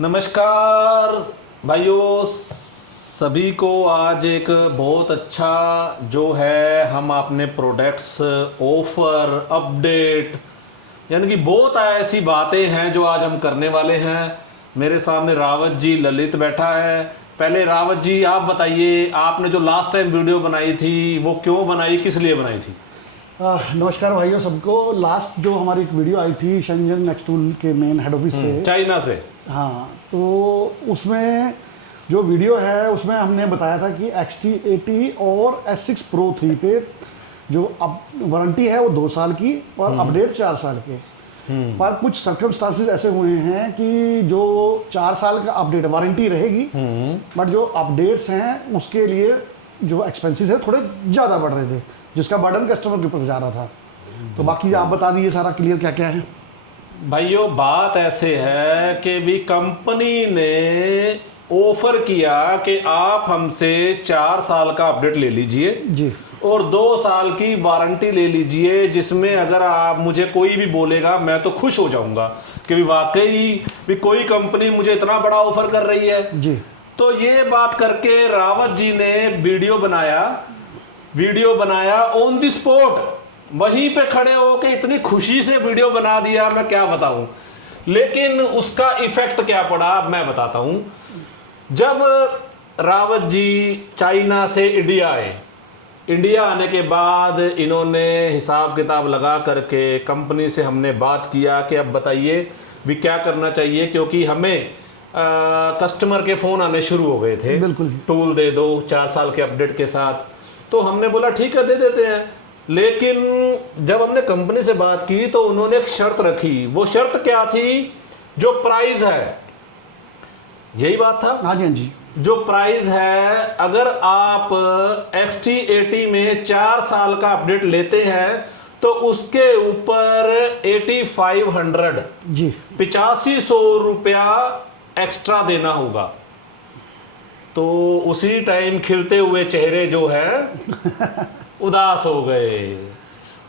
नमस्कार भाइयों सभी को। आज एक बहुत अच्छा जो है हम अपने प्रोडक्ट्स ऑफर अपडेट यानी कि बहुत ऐसी बातें हैं जो आज हम करने वाले हैं। मेरे सामने रावत जी ललित बैठा है। पहले रावत जी आप बताइए, आपने जो लास्ट टाइम वीडियो बनाई थी वो क्यों बनाई, किस लिए बनाई थी? नमस्कार भाइयों सबको। लास्ट जो हमारी एक वीडियो आई थी शेंजन नेक्सटूल के मेन हेड ऑफिस से, चाइना से। हाँ, तो उसमें जो वीडियो है उसमें हमने बताया था कि XT80 और S6 Pro 3 पे जो अब वारंटी है वो 2 साल की और अपडेट 4 साल के। पर कुछ सर्कमस्टांसेस ऐसे हुए हैं कि जो 4 साल का अपडेट वारंटी रहेगी, बट जो अपडेट्स हैं उसके लिए जो एक्सपेंसेस है थोड़े ज़्यादा बढ़ रहे थे, जिसका बर्डन कस्टमर के ऊपर जा रहा था। तो बाकी आप बता दीजिए सारा क्लियर क्या क्या है। भाइयों बात ऐसे है कि भी कंपनी ने ऑफर किया कि आप हमसे 4 साल का अपडेट ले लीजिए जी, और 2 साल की वारंटी ले लीजिए, जिसमें अगर आप मुझे कोई भी बोलेगा मैं तो खुश हो जाऊंगा कि भी वाकई भी कोई कंपनी मुझे इतना बड़ा ऑफर कर रही है। जी, तो ये बात करके रावत जी ने वीडियो बनाया ऑन द स्पॉट, वहीं पे खड़े होके इतनी खुशी से वीडियो बना दिया, मैं क्या बताऊं। लेकिन उसका इफेक्ट क्या पड़ा अब मैं बताता हूं। जब रावत जी चाइना से इंडिया आने के बाद इन्होंने हिसाब किताब लगा करके कंपनी से हमने बात किया कि अब बताइए भी क्या करना चाहिए, क्योंकि हमें कस्टमर के फ़ोन आने शुरू हो गए थे। बिल्कुल। टूल दे दो 4 साल के अपडेट के साथ। तो हमने बोला ठीक है दे देते हैं। लेकिन जब हमने कंपनी से बात की तो उन्होंने एक शर्त रखी। वो शर्त क्या थी? जो प्राइस है, यही बात था। हाँ जी, हाँ जी, जो प्राइस है, अगर आप XT80 में 4 साल का अपडेट लेते हैं तो उसके ऊपर 8500 जी, 8500 रुपया एक्स्ट्रा देना होगा। तो उसी टाइम खिलते हुए चेहरे जो है उदास हो गए।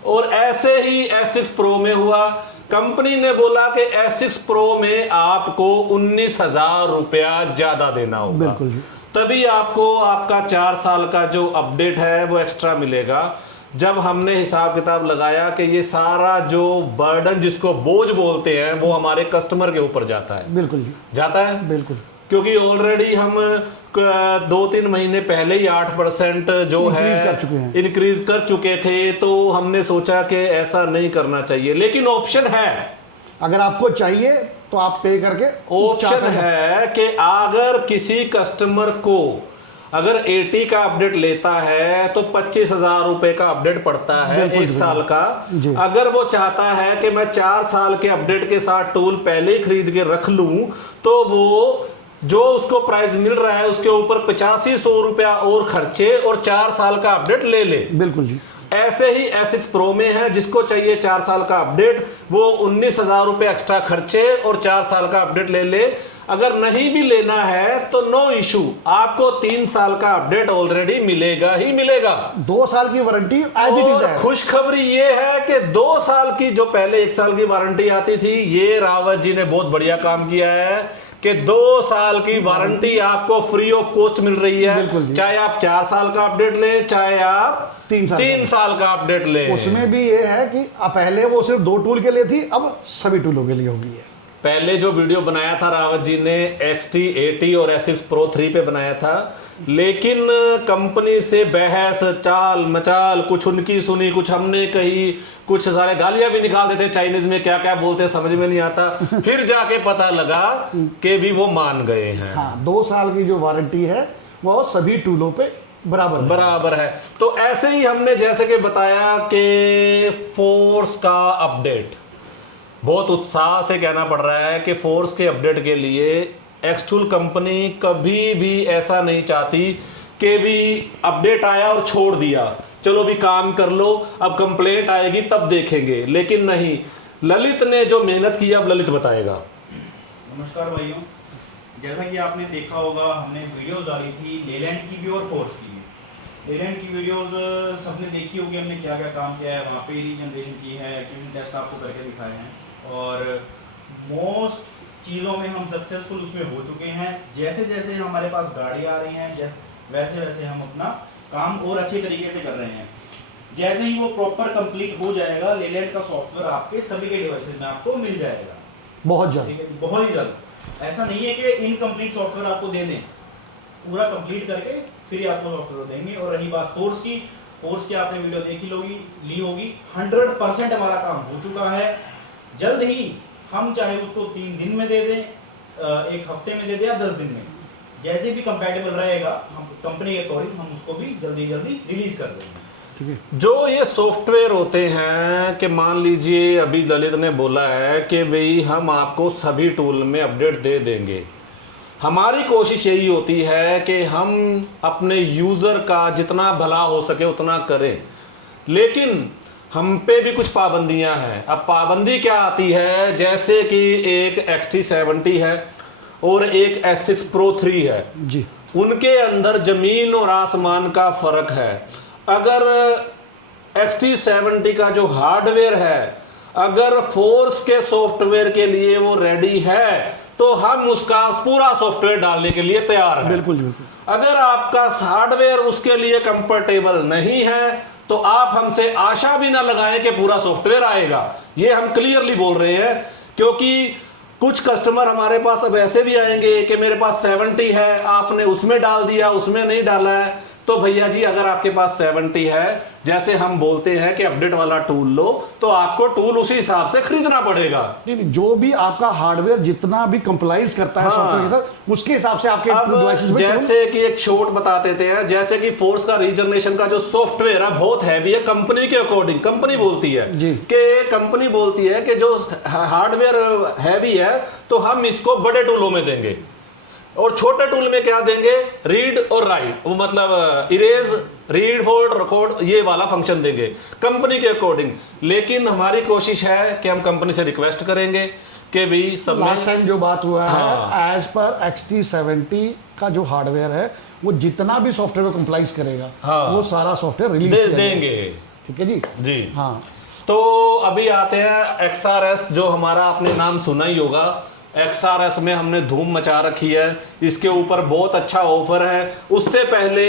और ऐसे ही S6 Pro में हुआ। कंपनी ने बोला कि S6 Pro में आपको 19,000 रुपया ज्यादा देना होगा, बिल्कुल जी। तभी आपको आपका 4 साल का जो अपडेट है वो एक्स्ट्रा मिलेगा। जब हमने हिसाब किताब लगाया कि ये सारा जो बर्डन, जिसको बोझ बोलते हैं, वो हमारे कस्टमर के ऊपर जाता है। बिल्कुल जी, जाता है, बिल्कुल, क्योंकि ऑलरेडी हम 2-3 महीने पहले ही 8% जो है इंक्रीज कर चुके थे। तो हमने सोचा कि ऐसा नहीं करना चाहिए, लेकिन ऑप्शन है। अगर आपको चाहिए तो आप पे करके ऑप्शन है कि अगर किसी कस्टमर को अगर 80 का अपडेट लेता है तो 25,000 रुपए का अपडेट पड़ता है 1 साल का। अगर वो चाहता है कि मैं 4 साल के अपडेट के साथ टूल पहले ही खरीद के रख लूं, तो वो जो उसको प्राइस मिल रहा है उसके ऊपर 8500 रुपया और खर्चे और 4 साल का अपडेट ले ले। बिल्कुल जी। ऐसे ही S6 Pro में है, जिसको चाहिए 4 साल का अपडेट, वो 19,000 रुपये एक्स्ट्रा खर्चे और 4 साल का अपडेट ले ले। अगर नहीं भी लेना है तो नो इशू, आपको 3 साल का अपडेट ऑलरेडी मिलेगा ही मिलेगा। 2 साल की वारंटी एज इट इज है। खुशखबरी ये है कि 2 साल की, जो पहले 1 साल की वारंटी आती थी, ये रावत जी ने बहुत बढ़िया काम किया है कि 2 साल की वारंटी आपको फ्री ऑफ कॉस्ट मिल रही है। चाहे आप 4 साल का अपडेट लें, चाहे आप 3 साल का अपडेट लें। उसमें भी ये है कि पहले वो सिर्फ 2 टूल के लिए थी, अब सभी टूलों के लिए होगी है। पहले जो वीडियो बनाया था रावत जी ने XT80 और S6 Pro 3 पे बनाया था, लेकिन कंपनी से बहस चाल मचाल, कुछ उनकी सुनी, कुछ हमने कही, कुछ सारे गालियां भी निकाल देते चाइनीज में, क्या क्या बोलते समझ में नहीं आता। फिर जाके पता लगा कि भी वो मान गए हैं। हाँ, 2 साल की जो वारंटी है वो सभी टूलों पे बराबर है। तो ऐसे ही हमने जैसे कि बताया कि फोर्स का अपडेट, बहुत उत्साह से कहना पड़ रहा है कि फोर्स के अपडेट के लिए एक्सटूल कंपनी कभी भी ऐसा नहीं चाहती कि भी अपडेट आया और छोड़ दिया, चलो भी काम कर लो, अब कंप्लेंट आएगी तब देखेंगे। लेकिन नहीं, ललित ने जो मेहनत की अब ललित बताएगा। नमस्कार भाइयों, जैसा कि आपने देखा होगा हमने वीडियोस डाली थी लेलैंड की भी और फोर्स की भी। लेलैंड की वीडियोस सबने देखी होगी, हमने क्या क्या काम किया है वहाँ पे, रीजनरेशन की है, एक्चुअली टेस्ट आपको करके दिखाए हैं। और मोस्ट चीज़ों में हम सक्सेसफुल उसमें हो चुके हैं। जैसे जैसे हमारे पास गाड़ी आ रही हैं वैसे वैसे हम अपना काम और अच्छे तरीके से कर रहे हैं। जैसे ही वो प्रॉपर कंप्लीट हो जाएगा, लेलैंड का सॉफ्टवेयर आपके सभी के डिवाइसेस में आपको मिल जाएगा बहुत जल्द, ठीक है, बहुत ही जल्द। ऐसा नहीं है कि इनकम्प्लीट सॉफ्टवेयर आपको दे दें, पूरा कंप्लीट करके फिर ही आपको सॉफ्टवेयर देंगे। और रही बात फोर्स की आपने वीडियो ली होगी 100% हमारा काम हो चुका है। जल्द ही हम चाहे उसको 3 दिन में दे दें, 1 हफ्ते में दे दें या 10 दिन में, जैसे भी कंपैटिबल रहेगा हम कंपनी के अकॉर्डिंग हम उसको भी जल्दी रिलीज कर देंगे। ठीक है। जो ये सॉफ्टवेयर होते हैं कि मान लीजिए अभी ललित ने बोला है कि भाई हम आपको सभी टूल में अपडेट दे देंगे। हमारी कोशिश यही होती है कि हम अपने यूज़र का जितना भला हो सके उतना करें, लेकिन हम पे भी कुछ पाबंदियां हैं। अब पाबंदी क्या आती है, जैसे कि एक XT70 है और एक S6 Pro 3 है जी, उनके अंदर जमीन और आसमान का फर्क है। अगर XT70 का जो हार्डवेयर है अगर फोर्स के सॉफ्टवेयर के लिए वो रेडी है तो हम उसका पूरा सॉफ्टवेयर डालने के लिए तैयार हैं। बिल्कुल बिल्कुल। अगर आपका हार्डवेयर उसके लिए कंफर्टेबल नहीं है तो आप हमसे आशा भी ना लगाएं कि पूरा सॉफ्टवेयर आएगा। ये हम क्लियरली बोल रहे हैं, क्योंकि कुछ कस्टमर हमारे पास अब ऐसे भी आएंगे कि मेरे पास 70 है, आपने उसमें डाल दिया, उसमें नहीं डाला है। तो भैया जी अगर आपके पास 70 है, जैसे हम बोलते हैं कि अपडेट वाला टूल लो, तो आपको टूल उसी हिसाब से खरीदना पड़ेगा। नहीं, जो भी आपका हार्डवेयर जितना भी कंप्लाइज करता है हाँ। सॉफ्टवेयर के साथ, उसके हिसाब से आपके डिवाइसेस अब में जैसे कि एक शॉर्ट बता देते हैं, जैसे कि फोर्स का रीजनरेशन का जो सॉफ्टवेयर है बहुत हैवी है। कंपनी के अकॉर्डिंग कंपनी बोलती है जी। कि कंपनी बोलती है कि जो हार्डवेयर हैवी है तो हम इसको बड़े टूलों में देंगे, और छोटे टूल में क्या देंगे, रीड और राइट, वो मतलब इरेज, रीड, फोल्ड, रिकॉर्ड, ये वाला फंक्शन देंगे कंपनी के अकॉर्डिंग। लेकिन हमारी कोशिश है कि हम कंपनी से रिक्वेस्ट करेंगे कि भाई सब में लास्ट टाइम जो बात हुआ हाँ। है, एज पर XT70 का जो हार्डवेयर है वो जितना भी सॉफ्टवेयर कंप्लाइज करेगा हाँ। वो सारा सॉफ्टवेयर रिलीज देंगे। ठीक है जी जी हाँ। तो अभी आते हैं XRS, जो हमारा आपने नाम सुना ही होगा। XRS में हमने धूम मचा रखी है, इसके ऊपर बहुत अच्छा ऑफर है। उससे पहले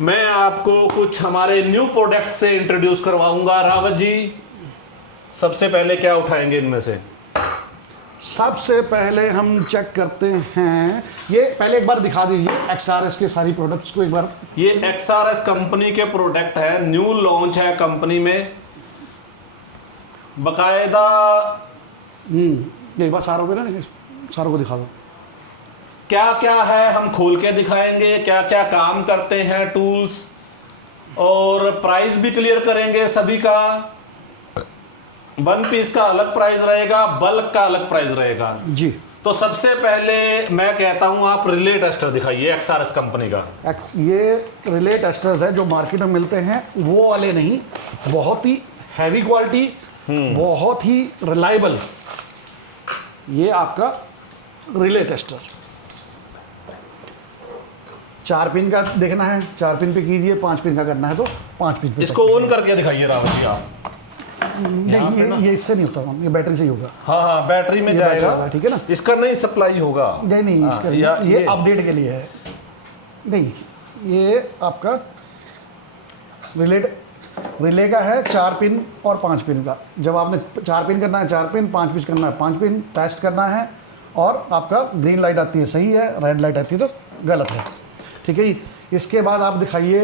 मैं आपको कुछ हमारे न्यू प्रोडक्ट से इंट्रोड्यूस करवाऊंगा। रावत जी सबसे पहले क्या उठाएंगे इनमें से? सबसे पहले हम चेक करते हैं, ये पहले एक बार दिखा दीजिए XRS के सारी प्रोडक्ट्स को एक बार। ये XRS कंपनी के प्रोडक्ट है, न्यू लॉन्च है कंपनी में बकायदा। एक बार सारों को ना, सारों को दिखा दो क्या क्या है हम खोल के दिखाएंगे, क्या क्या काम करते हैं टूल्स, और प्राइस भी क्लियर करेंगे सभी का। 1 पीस का अलग प्राइस रहेगा, बल्क का अलग प्राइस रहेगा जी। तो सबसे पहले मैं कहता हूं आप रिले टेस्टर दिखाइए XRS कंपनी का। ये रिले टेस्टर्स है जो मार्केट में मिलते हैं, वो वाले नहीं, बहुत ही हैवी क्वालिटी, बहुत ही रिलायबल। ये आपका रिले टेस्टर 4 पिन का देखना है, 4 पिन पे कीजिए, 5 पिन का करना है तो 5 पिन पे। इसको ऑन करके दिखाइए रावत जी आप। नहीं, ये इससे नहीं होता, ये बैटरी से ही होगा। हाँ हाँ बैटरी में ये बैटरी जाएगा, वाला, ठीक है ना। इसका नहीं सप्लाई होगा। नहीं हाँ, इसका या ये अपडेट के लिए है। नहीं, ये आपका रिले का है 4 पिन और 5 पिन का। जब आपने 4 पिन करना है 4 पिन, 5 पिन करना है 5 पिन, टेस्ट करना है, और आपका ग्रीन लाइट आती है सही है, रेड लाइट आती है तो गलत है। ठीक है जी। इसके बाद आप दिखाइए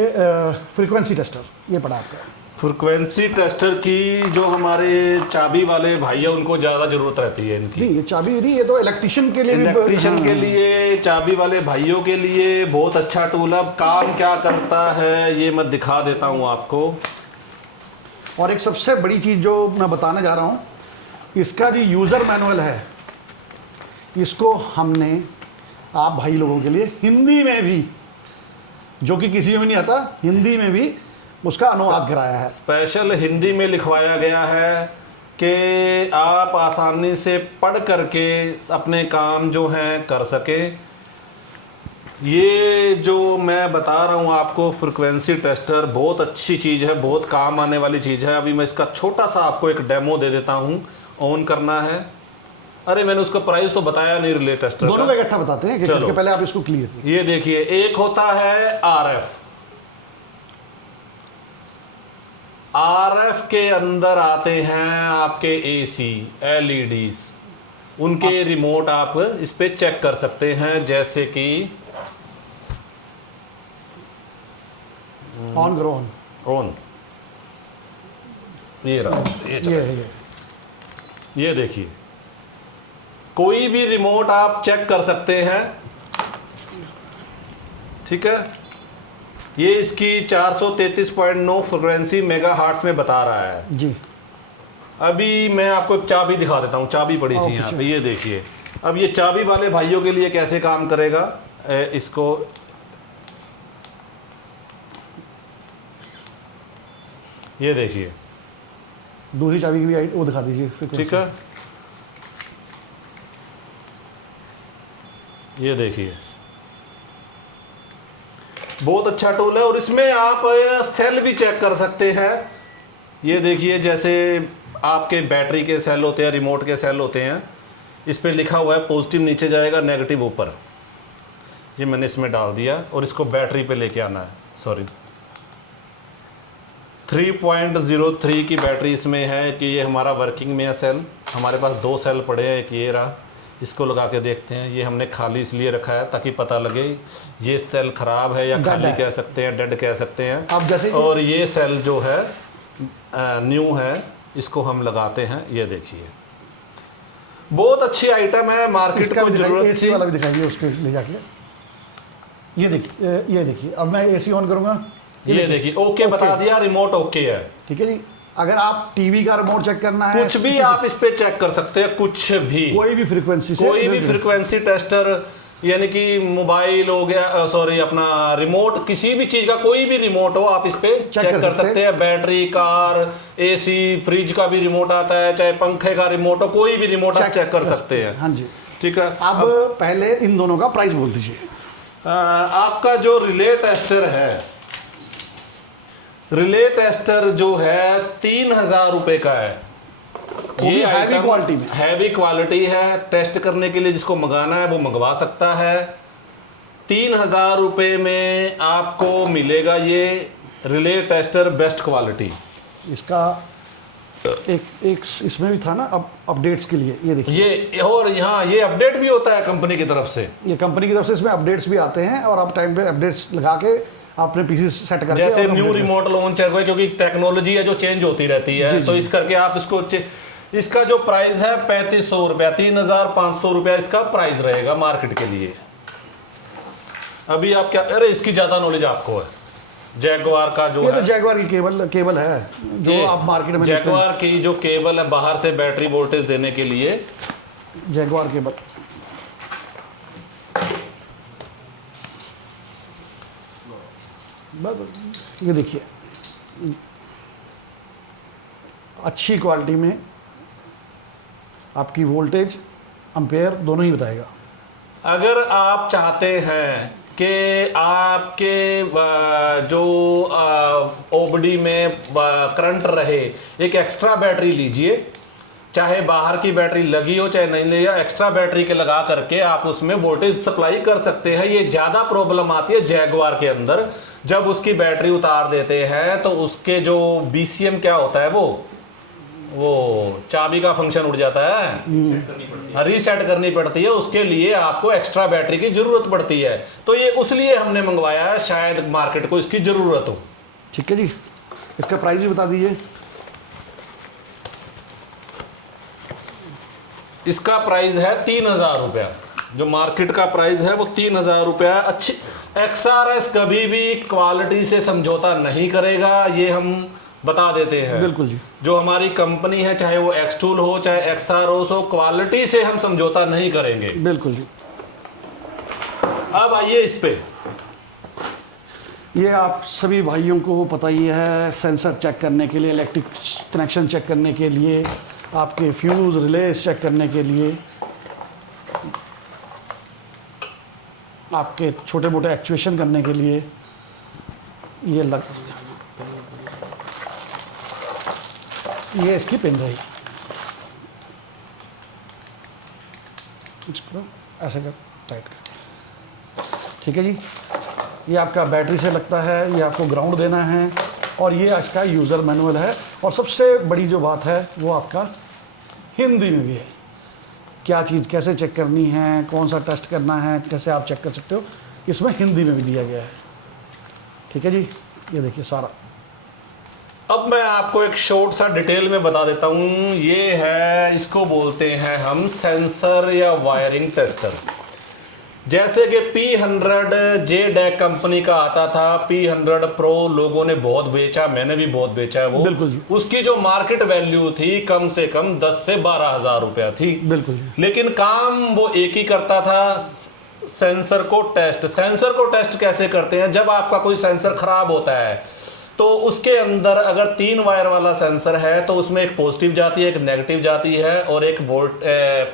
फ्रीक्वेंसी टेस्टर, ये पड़ा आपका। फ्रीक्वेंसी टेस्टर की जो हमारे चाबी वाले भाई है उनको ज़्यादा ज़रूरत रहती है इनकी। नहीं, ये चाबी नहीं, ये तो इलेक्ट्रिशियन के लिए, इलेक्ट्रिशियन के लिए, चाबी वाले भाइयों के लिए बहुत अच्छा टूल है। अब काम क्या करता है ये मैं दिखा देता हूँ आपको। और एक सबसे बड़ी चीज़ जो मैं बताने जा रहा हूँ, इसका जो यूज़र मैनुअल है, इसको हमने आप भाई लोगों के लिए हिंदी में भी, जो कि किसी में भी नहीं आता, हिंदी में भी उसका अनुवाद कराया है। स्पेशल हिंदी में लिखवाया गया है कि आप आसानी से पढ़ करके अपने काम जो हैं कर सके। ये जो मैं बता रहा हूँ आपको फ्रीक्वेंसी टेस्टर बहुत अच्छी चीज़ है, बहुत काम आने वाली चीज़ है। अभी मैं इसका छोटा सा आपको एक डेमो दे देता हूँ। ऑन करना है, अरे मैंने उसका प्राइस तो बताया नहीं रिले टेस्टर दोनों का इकट्ठा बताते हैं कि चलो। करके पहले आप इसको क्लियर कीजिए। ये देखिए, एक होता है आरएफ के अंदर आते हैं आपके एसी एलईडीज, उनके रिमोट आप इस पे चेक कर सकते हैं, जैसे कि ऑन करो ऑन। ऑन, ये रहा, ये देखिए, कोई भी रिमोट आप चेक कर सकते हैं, ठीक है। ये इसकी 433.9 फ्रिक्वेंसी मेगाहर्ट्ज में बता रहा है जी। अभी मैं आपको एक चाबी दिखा देता हूँ, चाबी पड़ी थी यहाँ पे, ये देखिए। अब ये चाबी वाले भाइयों के लिए कैसे काम करेगा, इसको ये देखिए, दूसरी चाबी की भी वो दिखा दीजिए frequency। ठीक है, ये देखिए, बहुत अच्छा टूल है। और इसमें आप सेल भी चेक कर सकते हैं। ये देखिए, जैसे आपके बैटरी के सेल होते हैं, रिमोट के सेल होते हैं, इस पे लिखा हुआ है पॉजिटिव नीचे जाएगा, नेगेटिव ऊपर। ये मैंने इसमें डाल दिया और इसको बैटरी पे लेके आना है। सॉरी, 3.03 की बैटरी इसमें है कि ये हमारा वर्किंग में है सेल। हमारे पास 2 सेल पड़े हैं, एक ये रहा, इसको लगा के देखते हैं। ये हमने खाली इसलिए रखा है ताकि पता लगे ये सेल ख़राब है या खाली कह सकते हैं, डेड कह सकते हैं। अब जैसे और ये सेल जो है न्यू है, इसको हम लगाते हैं। ये देखिए, बहुत अच्छी आइटम है, मार्केट को जरूरत एसी वाला भी दिखाइए उसके ले जाके। ये देखिए, अब मैं एसी ऑन करूंगा, ये देखिए, ओके बता दिया, रिमोट ओके है। ठीक है जी। अगर आप टीवी का रिमोट चेक करना है, कुछ भी आप इस पे चेक कर सकते हैं, कुछ भी, कोई भी फ्रीक्वेंसी से, कोई भी फ्रीक्वेंसी टेस्टर, यानी कि मोबाइल हो गया, सॉरी अपना रिमोट, किसी भी चीज का कोई भी रिमोट हो, आप इस पे चेक कर सकते हैं। बैटरी, कार, एसी, फ्रिज का भी रिमोट आता है, चाहे पंखे का रिमोट हो, कोई भी रिमोट आप चेक कर सकते हैं। हाँ जी, ठीक है। अब पहले इन दोनों का प्राइस बोल दीजिए। आपका जो रिले टेस्टर है, रिले टेस्टर जो है 3000 रुपए का है। ये हैवी क्वालिटी में, हैवी क्वालिटी है। टेस्ट करने के लिए जिसको मंगाना है वो मंगवा सकता है। 3000 रुपए में आपको मिलेगा ये रिले टेस्टर, बेस्ट क्वालिटी। इसका एक इसमें भी था ना, अब अपडेट्स के लिए ये देखिए, ये और यहाँ ये अपडेट भी होता है कंपनी की तरफ से। ये कंपनी की तरफ से इसमें अपडेट्स भी आते हैं और आप टाइम पे अपडेट्स लगा के अपने पीसी सेट करके, जैसे न्यू रिमोट लॉन्च है, क्योंकि टेक्नोलॉजी है जो चेंज होती रहती है, तो इस करके आप इसको इसका जो प्राइस है 3500 रुपया, 3500 रुपया इसका प्राइस रहेगा मार्केट के लिए। अभी आप क्या, अरे इसकी ज्यादा नॉलेज आपको है। जैगवार का जो ये है, तो जैगवार की केबल है जो आप मार्केट में जैगवार की जो केबल है बाहर से बैटरी वोल्टेज देने के लिए, जैगवार केबल। ये देखिए, अच्छी क्वालिटी में आपकी वोल्टेज, एम्पेयर दोनों ही बताएगा। अगर आप चाहते हैं कि आपके जो ओबडी में करंट रहे, एक एक्स्ट्रा बैटरी लीजिए, चाहे बाहर की बैटरी लगी हो चाहे नहीं लगी, एक्स्ट्रा बैटरी के लगा करके आप उसमें वोल्टेज सप्लाई कर सकते हैं। ये ज़्यादा प्रॉब्लम आती है जैगवार के अंदर, जब उसकी बैटरी उतार देते हैं तो उसके जो BCM क्या होता है, वो चाबी का फंक्शन उड़ जाता है, रीसेट करनी पड़ती है। उसके लिए आपको एक्स्ट्रा बैटरी की जरूरत पड़ती है। तो ये उसलिए हमने मंगवाया है, शायद मार्केट को इसकी जरूरत हो। ठीक है जी, इसका प्राइस भी बता दीजिए। इसका प्राइस है 3000 रुपया, जो मार्केट का प्राइस है वो 3000 रुपया। अच्छी XRS कभी भी क्वालिटी से समझौता नहीं करेगा, ये हम बता देते हैं। बिल्कुल जी, जो हमारी कंपनी है, चाहे वो एक्सटूल हो चाहे XROS हो, क्वालिटी से हम समझौता नहीं करेंगे। बिल्कुल जी। अब आइए इस पे, ये आप सभी भाइयों को पता ही है, सेंसर चेक करने के लिए, इलेक्ट्रिक कनेक्शन चेक करने के लिए, आपके फ्यूज़ रिलेज चेक करने के लिए, आपके छोटे मोटे एक्चुएशन करने के लिए ये इसकी पिन रही। इसको ऐसे कर टाइट करके, ठीक है जी। ये आपका बैटरी से लगता है, ये आपको ग्राउंड देना है, और ये इसका यूज़र मैनुअल है। और सबसे बड़ी जो बात है वो आपका हिंदी में भी है, क्या चीज़ कैसे चेक करनी है, कौन सा टेस्ट करना है, कैसे आप चेक कर सकते हो, इसमें हिंदी में भी दिया गया है, ठीक है जी। ये देखिए सारा। अब मैं आपको एक शॉर्ट सा डिटेल में बता देता हूँ। ये है, इसको बोलते हैं हम सेंसर या वायरिंग टेस्टर। जैसे कि P100 JDEC कंपनी का आता था, P100 Pro लोगों ने बहुत बेचा, मैंने भी बहुत बेचा है वो। बिल्कुल जी। उसकी जो मार्केट वैल्यू थी कम से कम 10 से 12 हज़ार रुपया थी। बिल्कुल जी। लेकिन काम वो एक ही करता था, सेंसर को टेस्ट। सेंसर को टेस्ट कैसे करते हैं? जब आपका कोई सेंसर खराब होता है तो उसके अंदर अगर 3 वायर वाला सेंसर है तो उसमें एक पॉजिटिव जाती है, एक नेगेटिव जाती है और एक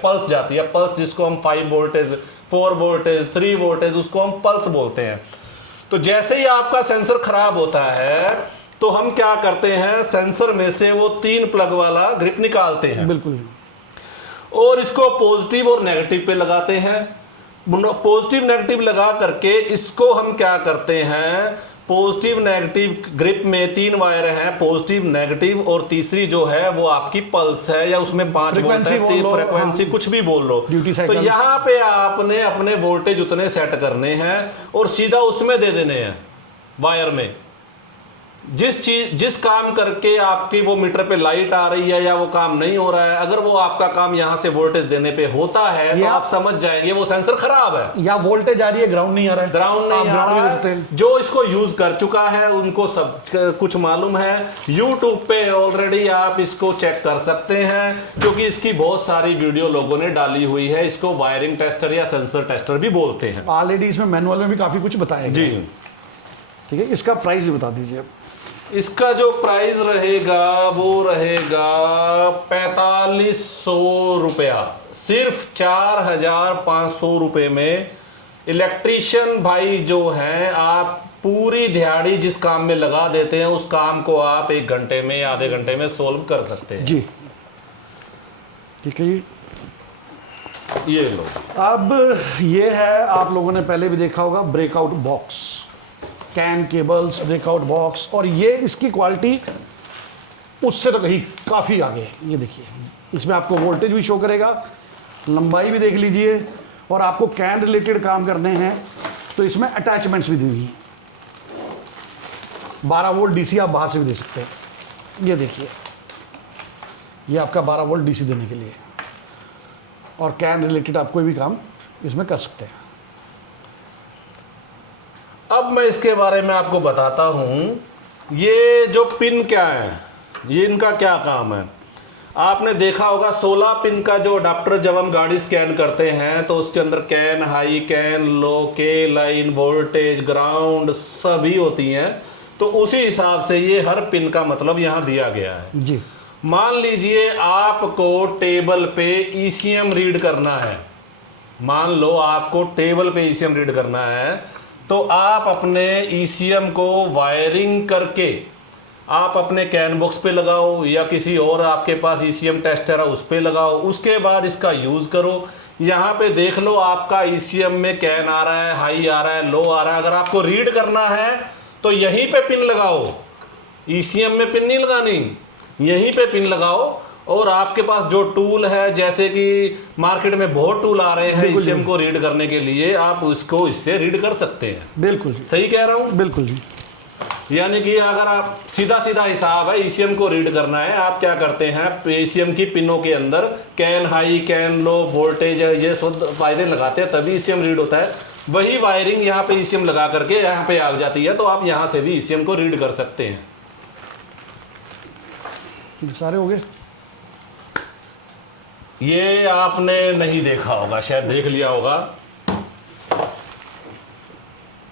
पल्स जाती है। पल्स जिसको हम 5 वोल्टेज, 4 वोल्टेज, 3 वोल्टेज, उसको हम पल्स बोलते हैं। तो जैसे ही आपका सेंसर खराब होता है तो हम क्या करते हैं, सेंसर में से वो 3 प्लग वाला ग्रिप निकालते हैं। बिल्कुल और इसको पॉजिटिव और नेगेटिव पे लगाते हैं। पॉजिटिव नेगेटिव लगा करके इसको हम क्या करते हैं, पॉजिटिव नेगेटिव ग्रिप में 3 वायर हैं, पॉजिटिव नेगेटिव, और तीसरी जो है वो आपकी पल्स है, या उसमें 5 वोल्ट है, फ्रीक्वेंसी कुछ भी बोल लो। तो यहाँ पे आपने अपने वोल्टेज उतने सेट करने हैं और सीधा उसमें दे देने हैं वायर में। जिस काम करके आपकी वो मीटर पे लाइट आ रही है या वो काम नहीं हो रहा है, अगर वो आपका काम यहाँ से वोल्टेज देने पे होता है तो आप समझ जाएंगे वो सेंसर खराब है, या वोल्टेज आ रही है, ग्राउंड नहीं आ रहा है, ग्राउंड नहीं आ रहा है। जो इसको यूज कर चुका है उनको सब कुछ मालूम है। YouTube पे ऑलरेडी आप इसको चेक कर सकते हैं, क्योंकि इसकी बहुत सारी वीडियो लोगों ने डाली हुई है। इसको वायरिंग टेस्टर या सेंसर टेस्टर भी बोलते हैं। ऑलरेडी इसमें मैनुअल में भी काफी कुछ बताया गया जी, है। ठीक है, इसका प्राइस भी बता दीजिए। इसका जो प्राइस रहेगा वो रहेगा 4500 रुपया, सिर्फ 4500 रुपये में। इलेक्ट्रीशियन भाई जो हैं, आप पूरी दिहाड़ी जिस काम में लगा देते हैं उस काम को आप 1 घंटे में, आधे घंटे में सोल्व कर सकते हैं जी। ठीक है जी, ये लो। अब ये है, आप लोगों ने पहले भी देखा होगा, breakout box, can cables, breakout box, और ये इसकी क्वालिटी उससे तो कहीं काफ़ी आगे है। ये देखिए, इसमें आपको वोल्टेज भी शो करेगा, लंबाई भी देख लीजिए, और आपको कैन रिलेटेड काम करने हैं तो इसमें अटैचमेंट्स भी दी हुई हैं। 12 वोल्ट DC आप बाहर से भी दे सकते हैं। ये देखिए, ये आपका 12 वोल्ट DC देने के लिए, और कैन रिलेटेड आप कोई भी काम इसमें कर सकते हैं। अब मैं इसके बारे में आपको बताता हूँ। ये जो पिन क्या है, ये इनका क्या काम है। आपने देखा होगा 16 पिन का जो अडाप्टर जब हम गाड़ी स्कैन करते हैं तो उसके अंदर कैन हाई, कैन लो, के लाइन, वोल्टेज, ग्राउंड सभी होती हैं। तो उसी हिसाब से ये हर पिन का मतलब यहाँ दिया गया है जी। मान लीजिए आपको टेबल पे ECM रीड करना है, मान लो आपको टेबल पे ECM रीड करना है, तो आप अपने ECM को वायरिंग करके आप अपने कैन बॉक्स पे लगाओ, या किसी और आपके पास ECM टेस्टर है उस पे लगाओ। उसके बाद इसका यूज़ करो। यहाँ पे देख लो आपका ECM में कैन आ रहा है, हाई आ रहा है, लो आ रहा है। अगर आपको रीड करना है तो यहीं पे पिन लगाओ, ECM में पिन नहीं लगानी, यहीं पे पिन लगाओ। और आपके पास जो टूल है, जैसे कि मार्केट में बहुत टूल आ रहे हैं ECM को रीड करने के लिए, आप उसको इससे रीड कर सकते हैं। बिल्कुल जी, सही कह रहा हूँ? बिल्कुल जी। यानी कि अगर आप सीधा सीधा हिसाब है, ECM को रीड करना है, आप क्या करते हैं, ECM की पिनों के अंदर can high, can low, voltage, ये सब वायरिंग लगाते हैं, तभी ECM रीड होता है। वही वायरिंग यहाँ पे ECM लगा करके यहाँ पे आ जाती है, तो आप यहाँ से भी ECM को रीड कर सकते हैं। सारे हो गए। ये आपने नहीं देखा होगा, शायद देख लिया होगा।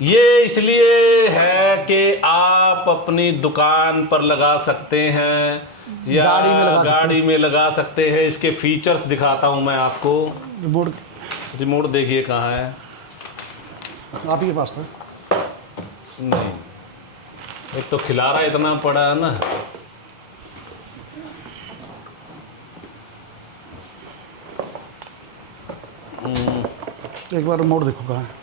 ये इसलिए है कि आप अपनी दुकान पर लगा सकते हैं या गाड़ी में लगा सकते हैं। इसके फीचर्स दिखाता हूं मैं आपको। रिमोट देखिए कहाँ है, आप ही के पास था? नहीं, एक तो खिलारा इतना पड़ा है ना। एक बार रिमोट देखो कहाँ है।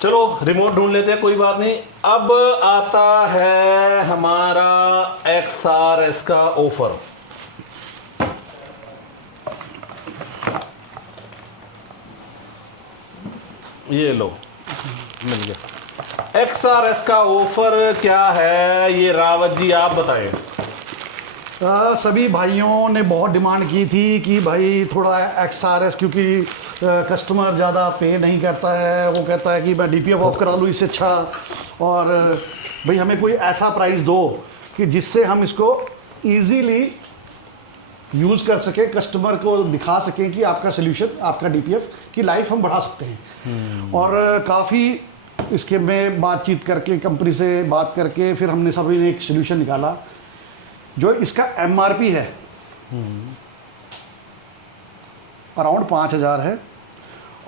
चलो रिमोट ढूंढ लेते हैं, कोई बात नहीं। अब आता है हमारा XRS का ऑफर। ये लो, मिल गया। XRS का ऑफर क्या है ये रावत जी आप बताएं। सभी भाइयों ने बहुत डिमांड की थी कि भाई थोड़ा XRS, क्योंकि कस्टमर ज़्यादा पे नहीं करता है, वो कहता है कि मैं DPF ऑफ करा लूँ इससे अच्छा, और भाई हमें कोई ऐसा प्राइस दो कि जिससे हम इसको इजीली यूज़ कर सकें, कस्टमर को दिखा सकें कि आपका सोल्यूशन, आपका DPF की लाइफ हम बढ़ा सकते हैं। और काफ़ी इसके में बातचीत करके, कंपनी से बात करके, फिर हमने सभी ने एक सोल्यूशन निकाला। जो इसका MRP है अराउंड 5,000 है,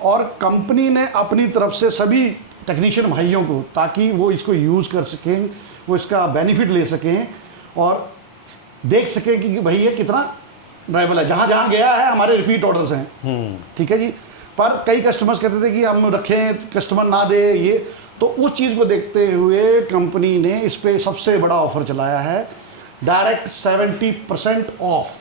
और कंपनी ने अपनी तरफ से सभी टेक्नीशियन भाइयों को, ताकि वो इसको यूज़ कर सकें, वो इसका बेनिफिट ले सकें और देख सकें कि भाई ये कितना ड्राइबल है। जहाँ जहाँ गया है हमारे रिपीट ऑर्डर्स हैं, ठीक है जी। पर कई कस्टमर्स कहते थे कि हम रखें, कस्टमर ना दे ये, तो उस चीज़ को देखते हुए कंपनी ने इस पर सबसे बड़ा ऑफर चलाया है, डायरेक्ट 70% ऑफ,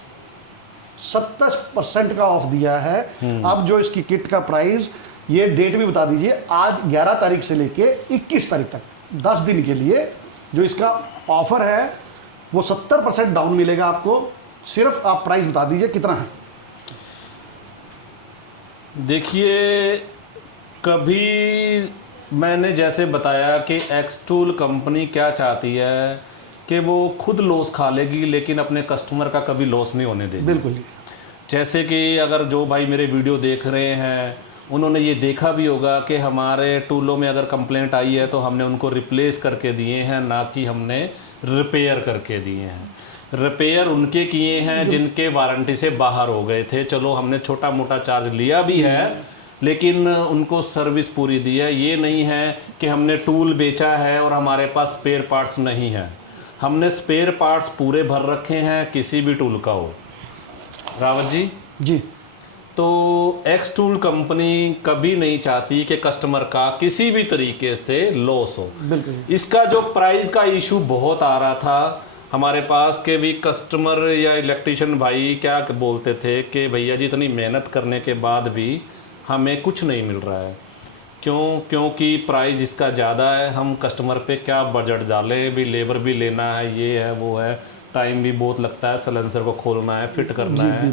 70% का ऑफ दिया है। अब जो इसकी किट का प्राइस, ये डेट भी बता दीजिए, आज 11 तारीख से लेके 21 तारीख तक 10 दिन के लिए जो इसका ऑफर है वो 70% डाउन मिलेगा आपको। सिर्फ आप प्राइस बता दीजिए कितना है। देखिए, कभी मैंने जैसे बताया कि एक्सटूल कंपनी क्या चाहती है कि वो खुद लॉस खा लेगी, लेकिन अपने कस्टमर का कभी लॉस नहीं होने देगी। बिल्कुल जी। जैसे कि अगर जो भाई मेरे वीडियो देख रहे हैं उन्होंने ये देखा भी होगा कि हमारे टूलों में अगर कंप्लेंट आई है तो हमने उनको रिप्लेस करके दिए हैं, ना कि हमने रिपेयर करके दिए हैं। रिपेयर उनके किए हैं जिनके वारंटी से बाहर हो गए थे। चलो हमने छोटा मोटा चार्ज लिया भी है, लेकिन उनको सर्विस पूरी दी है। ये नहीं है कि हमने टूल बेचा है और हमारे पास स्पेयर पार्ट्स नहीं है। हमने स्पेयर पार्ट्स पूरे भर रखे हैं, किसी भी टूल का हो। रावत जी जी, तो एक्सटूल कंपनी कभी नहीं चाहती कि कस्टमर का किसी भी तरीके से लॉस हो। बिल्कुल। इसका जो प्राइस का इशू बहुत आ रहा था हमारे पास के भी कस्टमर या इलेक्ट्रिशियन भाई क्या बोलते थे कि भैया जी इतनी मेहनत करने के बाद भी हमें कुछ नहीं मिल रहा है। क्योंकि प्राइस इसका ज़्यादा है, हम कस्टमर पे क्या बजट डालें, भी लेबर भी लेना है, ये है वो है, टाइम भी बहुत लगता है, सलेंसर को खोलना है, फिट करना है।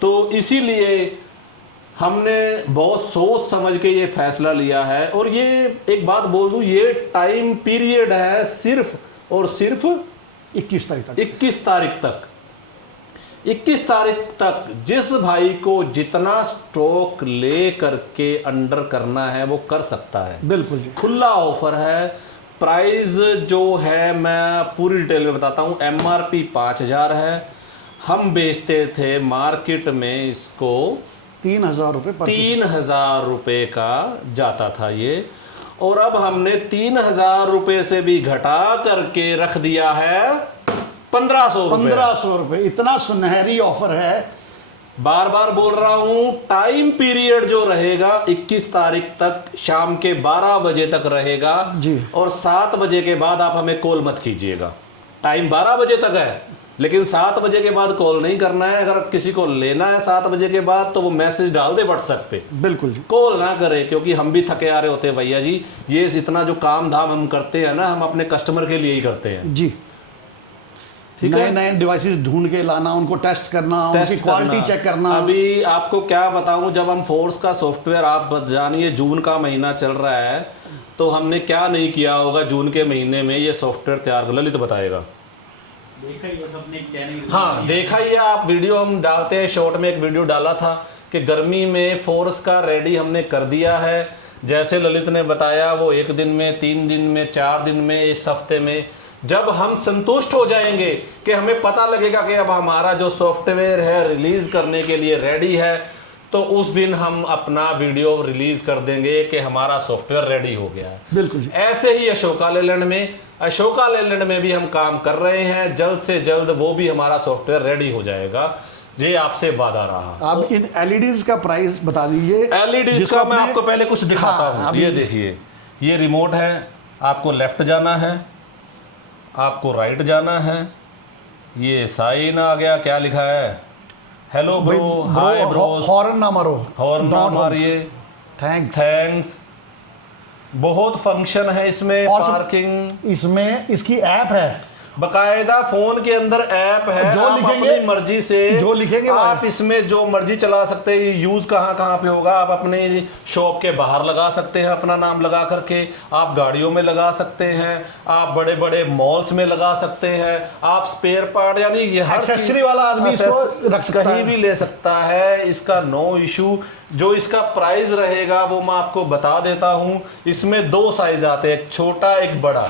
तो इसीलिए हमने बहुत सोच समझ के ये फैसला लिया है। और ये एक बात बोल दूं, ये टाइम पीरियड है सिर्फ और सिर्फ 21 तारीख तक। 21 तारीख तक। 21 तारीख तक जिस भाई को जितना स्टॉक ले करके अंडर करना है वो कर सकता है। बिल्कुल जी। खुला ऑफर है। प्राइस जो है मैं पूरी डिटेल में बताता हूँ। MRP 5,000 है। हम बेचते थे मार्केट में इसको 3,000 रुपये पर 3,000 रुपये का जाता था ये, और अब हमने 3,000 रुपये से भी घटा करके रख दिया है 1,500 रुपये। 1,500 रुपये। इतना सुनहरी ऑफर है। बार बार बोल रहा हूं, टाइम पीरियड जो रहेगा 21 तारीख तक शाम के 12 बजे तक रहेगा जी। और 7 बजे के बाद आप हमें कॉल मत कीजिएगा। टाइम 12 बजे तक है, लेकिन 7 बजे के बाद कॉल नहीं करना है। अगर किसी को लेना है 7 बजे के बाद तो वो मैसेज डाल दे व्हाट्सएप पे, बिल्कुल जी। कॉल ना करे, क्योंकि हम भी थके आ रहे होते हैं भैया जी। ये इतना जो काम धाम हम करते हैं ना, हम अपने कस्टमर के लिए ही करते हैं। जी, ठीक है। नए डिवाइसेस ढूंढ के लाना, उनको टेस्ट करना, उनकी क्वालिटी चेक करना। अभी आपको क्या बताऊं, जब हम फोर्स का सॉफ्टवेयर, आप जानिए जून का महीना चल रहा है, तो हमने क्या नहीं किया होगा जून के महीने में ये सॉफ्टवेयर तैयार कर। ललित बताएगा। देखा ही है सबने, क्या नहीं। हाँ देखा ही है आप। वीडियो हम डालते हैं, शॉर्ट में एक वीडियो डाला था कि गर्मी में फोर्स का रेडी हमने कर दिया है। जैसे ललित ने बताया, वो 1 दिन में, 3 दिन में, 4 दिन में, इस हफ्ते में जब हम संतुष्ट हो जाएंगे कि हमें पता लगेगा कि अब हमारा जो सॉफ्टवेयर है रिलीज करने के लिए रेडी है, तो उस दिन हम अपना वीडियो रिलीज कर देंगे कि हमारा सॉफ्टवेयर रेडी हो गया है। बिल्कुल जी। ऐसे ही अशोका लेलैंड में भी हम काम कर रहे हैं। जल्द से जल्द वो भी हमारा सॉफ्टवेयर रेडी हो जाएगा। ये आपसे वादा रहा। आप इन एलईडीज का प्राइस बता दीजिए। एलईडी का मैं आपको पहले कुछ दिखाता हूँ। अभी ये देखिए, ये रिमोट है, आपको लेफ्ट जाना है, आपको राइट जाना है। ये साइन आ गया, क्या लिखा है, hello bro, hi bro, horn ना मारो, हॉर्न ना मारिए, थैंक्स। बहुत फंक्शन है इसमें, पार्किंग, इसमें इसकी ऐप है, बकायदा फोन के अंदर ऐप है। जो आप लिखेंगे, अपनी मर्जी से जो लिखेंगे आप इसमें जो मर्जी चला सकते हैं। यूज कहाँ कहाँ पे होगा, आप अपने शॉप के बाहर लगा सकते हैं अपना नाम लगा करके, आप गाड़ियों में लगा सकते हैं, आप बड़े बड़े मॉल्स में लगा सकते हैं, आप स्पेयर पार्ट यानी ये हर एक्सेसरी वाला आदमी इसको रख सकता कहीं है, भी ले सकता है। इसका नो इशू। जो इसका प्राइस रहेगा वो मैं आपको बता देता हूँ। इसमें 2 साइज आते हैं, एक छोटा एक बड़ा।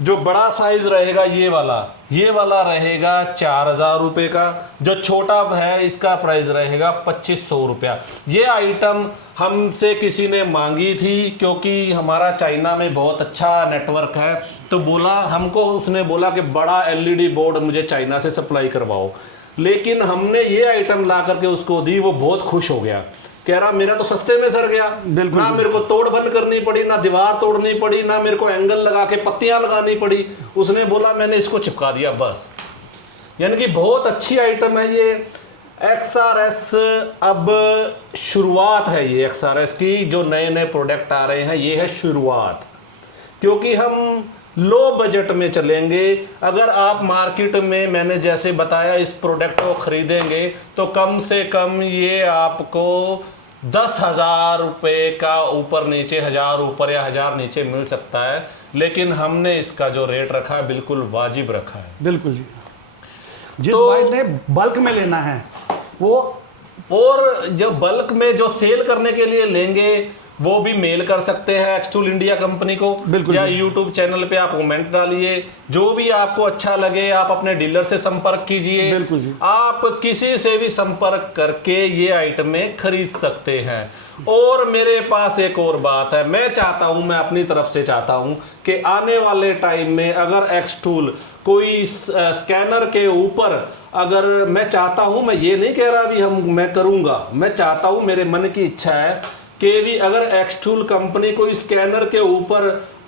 जो बड़ा साइज रहेगा ये वाला रहेगा 4000 रुपये का। जो छोटा है इसका प्राइस रहेगा 2500 रुपया। ये आइटम हमसे किसी ने मांगी थी, क्योंकि हमारा चाइना में बहुत अच्छा नेटवर्क है, तो बोला हमको, उसने बोला कि बड़ा एलईडी बोर्ड मुझे चाइना से सप्लाई करवाओ। लेकिन हमने ये आइटम ला करके उसको दी, वो बहुत खुश हो गया, कह रहा मेरा तो सस्ते में सर गया, ना मेरे को तोड़ बंद करनी पड़ी, ना दीवार तोड़नी पड़ी, ना मेरे को एंगल लगा के पत्तियां लगानी पड़ी। उसने बोला मैंने इसको चिपका दिया बस। यानी कि बहुत अच्छी आइटम है ये XRS। अब शुरुआत है ये XRS की, जो नए नए प्रोडक्ट आ रहे हैं, ये है शुरुआत, क्योंकि हम लो बजट में चलेंगे। अगर आप मार्केट में मैंने जैसे बताया इस प्रोडक्ट को खरीदेंगे तो कम से कम ये आपको 10,000 रुपये का ऊपर नीचे, 1000 ऊपर या 1000 नीचे मिल सकता है। लेकिन हमने इसका जो रेट रखा है बिल्कुल वाजिब रखा है। बिल्कुल जी। जिस भाई ने बल्क में लेना है वो, और जो बल्क में जो सेल करने के लिए लेंगे वो भी मेल कर सकते हैं एक्सटूल इंडिया कंपनी को, या यूट्यूब चैनल पे आप कमेंट डालिए। जो भी आपको अच्छा लगे आप अपने डीलर से संपर्क कीजिए। बिल्कुल जी। आप किसी से भी संपर्क करके ये आइटमें खरीद सकते हैं। और मेरे पास एक और बात है, मैं चाहता हूं, मैं अपनी तरफ से चाहता हूं कि आने वाले टाइम में अगर एक्सटूल कोई स्कैनर के ऊपर, अगर मैं चाहता हूं, मैं ये नहीं कह रहा भी मैं करूंगा, मैं चाहता हूं, मेरे मन की इच्छा है कि भी अगर एक्सटूल कंपनी कोई स्कैनर के ऊपर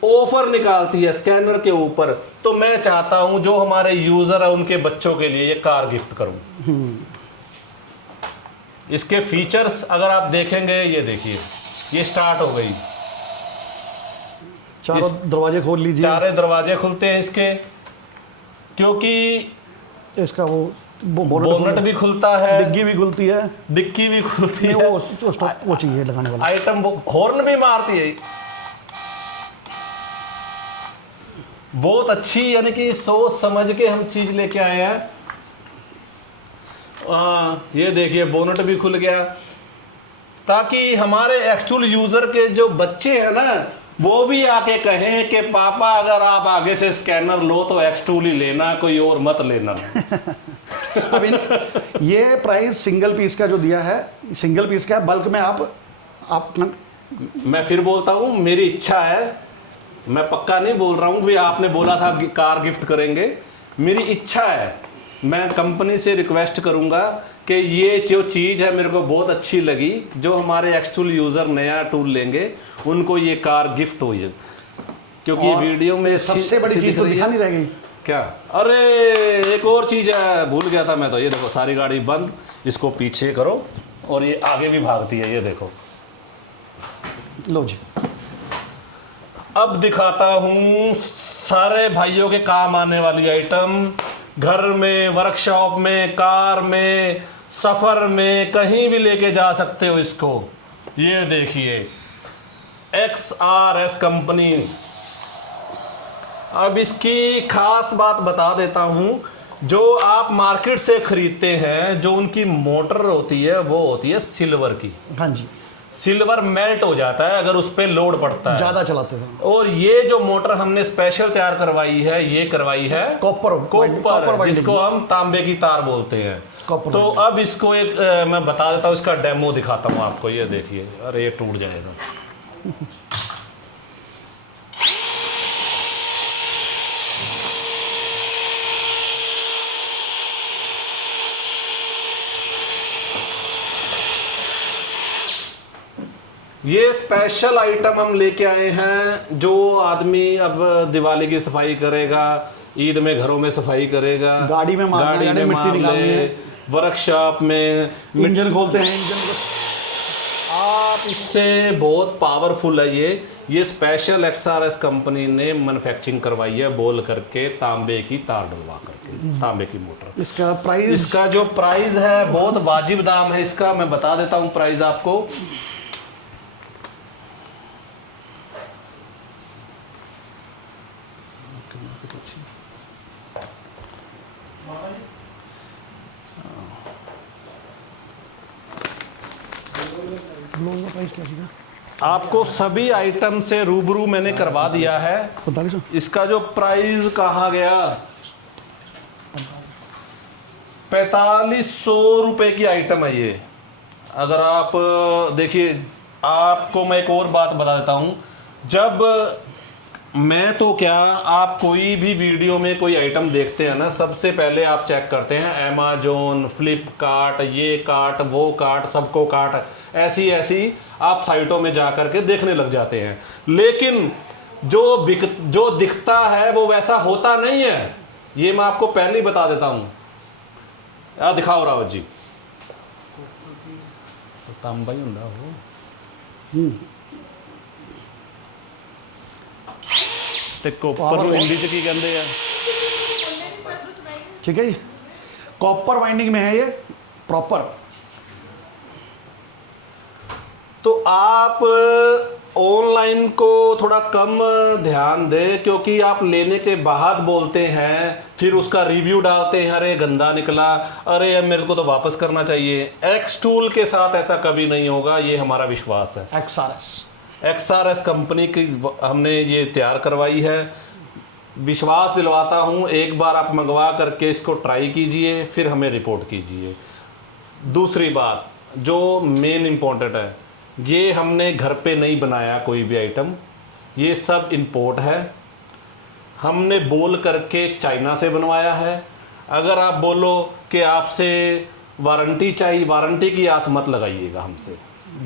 ऑफर निकालती है, स्कैनर के ऊपर, तो मैं चाहता हूं जो हमारे यूजर है उनके बच्चों के लिए ये कार गिफ्ट करूं। इसके फीचर्स अगर आप देखेंगे, ये देखिए, ये स्टार्ट हो गई, चारों दरवाजे खोल लीजिए, चारे दरवाजे खुलते हैं इसके, क्योंकि इसका वो बोनट भी खुलता है, डिग्गी भी खुलती है, डिक्की भी खुलती है, वो चाहिए लगाने वाला आइटम, हॉर्न भी मारती है, बहुत अच्छी। यानी कि सोच समझ के हम चीज लेके आए हैं। ये देखिए बोनट भी खुल गया, ताकि हमारे एक्सटूल यूजर के जो बच्चे हैं ना, वो भी आके कहें कि पापा अगर आप आगे से स्कैनर लो तो एक्सटूल ही लेना, कोई और मत लेना। अब ये प्राइस सिंगल पीस का जो दिया है, सिंगल पीस का है, बल्क में आप मैं फिर बोलता हूँ, मेरी इच्छा है, मैं पक्का नहीं बोल रहा हूँ भी आपने बोला था कि कार गिफ्ट करेंगे, मेरी इच्छा है, मैं कंपनी से रिक्वेस्ट करूंगा कि ये जो चीज़ है मेरे को बहुत अच्छी लगी, जो हमारे एक्सटूल यूज़र नया टूल लेंगे उनको ये कार गिफ्ट हो जाए, क्योंकि ये वीडियो में सबसे बड़ी चीज़ तो दिखा नहीं रह गई क्या। अरे एक और चीज़ है, भूल गया था मैं तो, ये देखो सारी गाड़ी बंद, इसको पीछे करो और ये आगे भी भागती है, ये देखो। लो जी, अब दिखाता हूँ सारे भाइयों के काम आने वाली आइटम, घर में, वर्कशॉप में, कार में, सफ़र में, कहीं भी लेके जा सकते हो इसको। ये देखिए XRS कंपनी। अब इसकी खास बात बता देता हूँ, जो आप मार्केट से खरीदते हैं, जो उनकी मोटर होती है वो होती है सिल्वर की। हाँ जी, सिल्वर मेल्ट हो जाता है अगर उस पर लोड पड़ता है, ज़्यादा चलाते थे। और ये जो मोटर हमने स्पेशल तैयार करवाई है, ये करवाई है कॉपर, जिसको हम तांबे की तार बोलते हैं। तो अब इसको एक मैं बता देता हूँ, इसका डेमो दिखाता हूँ आपको। ये देखिए, अरे ये टूट जाएगा। ये स्पेशल आइटम हम लेके आए हैं, जो आदमी अब दिवाली की सफाई करेगा, ईद में घरों में सफाई करेगा, गाड़ी में मारना, गाड़ी यानी में मिट्टी मार निकालनी ले, है, वर्कशॉप में इंजन खोलते हैं, इंजन को आप इससे बहुत पावरफुल है ये स्पेशल XRS कंपनी ने मैन्युफैक्चरिंग करवाई है, बोल करके तांबे की तार डलवा करके, तांबे की मोटर। इसका प्राइस, इसका जो प्राइस है बहुत वाजिब दाम है इसका, मैं बता देता हूं प्राइस आपको। लोगों का प्राइस क्या सीखा आपको सभी आइटम से रूबरू मैंने करवा दिया है। 4500। इसका जो प्राइस कहा गया 4500 रुपए की आइटम है ये। अगर आप देखिए, आपको मैं एक और बात बता देता हूँ, जब मैं तो क्या, आप कोई भी वीडियो में कोई आइटम देखते हैं ना, सबसे पहले आप चेक करते हैं अमेजोन, फ्लिपकार्ट, ये कार्ट, वो कार्ट, सबको कार्ट, ऐसी आप साइटों में जा करके देखने लग जाते हैं। लेकिन जो दिखता है वो वैसा होता नहीं है, ये मैं आपको पहले ही बता देता हूँ। यार दिखाओ रावत जी, तो तांबा ही ਹੁੰਦਾ ਉਹ ਤੇ ਕੋਪਰ ਨੂੰ ਹਿੰਦੀ ਚ ਕੀ ਕਹਿੰਦੇ ਆ? ठीक है जी, कॉपर वाइंडिंग में है ये प्रॉपर। तो आप ऑनलाइन को थोड़ा कम ध्यान दें, क्योंकि आप लेने के बाद बोलते हैं, फिर उसका रिव्यू डालते हैं, अरे गंदा निकला, अरे मेरे को तो वापस करना चाहिए। एक्स टूल के साथ ऐसा कभी नहीं होगा, ये हमारा विश्वास है। XRS कंपनी की हमने ये तैयार करवाई है, विश्वास दिलवाता हूँ। एक बार आप मंगवा करके इसको ट्राई कीजिए, फिर हमें रिपोर्ट कीजिए। दूसरी बात जो मेन इम्पोर्टेंट है, ये हमने घर पे नहीं बनाया कोई भी आइटम, ये सब इंपोर्ट है, हमने बोल करके चाइना से बनवाया है। अगर आप बोलो कि आपसे वारंटी चाहिए, वारंटी की आस मत लगाइएगा हमसे।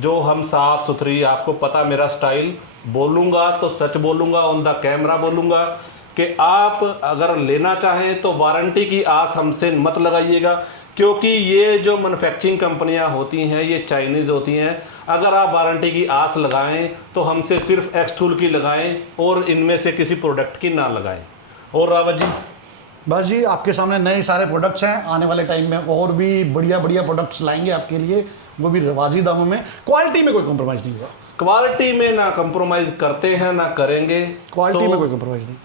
जो हम साफ़ सुथरी, आपको पता मेरा स्टाइल, बोलूँगा तो सच बोलूँगा, ऑन द कैमरा बोलूँगा कि आप अगर लेना चाहें तो वारंटी की आस हमसे मत लगाइएगा, क्योंकि ये जो मैन्युफैक्चरिंग कंपनियां होती हैं ये चाइनीज़ होती हैं। अगर आप वारंटी की आस लगाएं तो हमसे सिर्फ एक्स टूल की लगाएं और इनमें से किसी प्रोडक्ट की ना लगाएं। और रावत जी, बस जी, आपके सामने नए सारे प्रोडक्ट्स हैं, आने वाले टाइम में और भी बढ़िया प्रोडक्ट्स लाएंगे आपके लिए, वो भी रिवाजी दामों में। क्वालिटी में कोई कॉम्प्रोमाइज़ नहीं होगा, क्वालिटी में ना कंप्रोमाइज़ करते हैं ना करेंगे, क्वालिटी में कोई कॉम्प्रोमाइज़ नहीं।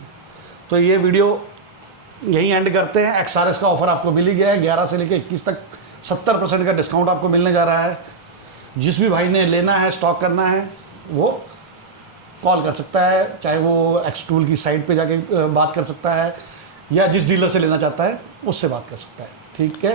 तो ये वीडियो यहीं एंड करते हैं। XRS का ऑफर आपको मिल ही गया है, 11 से लेकर 21 तक 70% का डिस्काउंट आपको मिलने जा रहा है। जिस भी भाई ने लेना है, स्टॉक करना है, वो कॉल कर सकता है, चाहे वो एक्स टूल की साइट पे जाके बात कर सकता है, या जिस डीलर से लेना चाहता है उससे बात कर सकता है। ठीक है,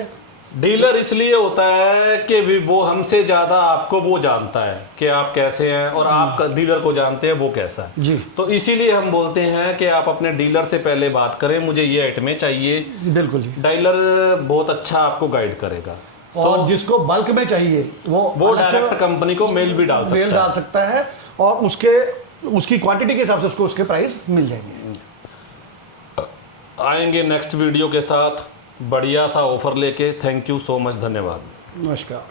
डीलर इसलिए होता है कि वो हमसे ज़्यादा आपको वो जानता है कि आप कैसे हैं, और आप डीलर को जानते हैं वो कैसा है जी। तो इसीलिए हम बोलते हैं कि आप अपने डीलर से पहले बात करें, मुझे ये आइटमें चाहिए। बिल्कुल जी। डीलर बहुत अच्छा आपको गाइड करेगा। और जिसको बल्क में चाहिए वो डायरेक्ट कंपनी को मेल भी डाल सकता है, और उसकी क्वांटिटी के हिसाब से उसको उसके प्राइस मिल जाएंगे। आएंगे नेक्स्ट वीडियो के साथ बढ़िया सा ऑफर लेके। थैंक यू सो मच, धन्यवाद, नमस्कार।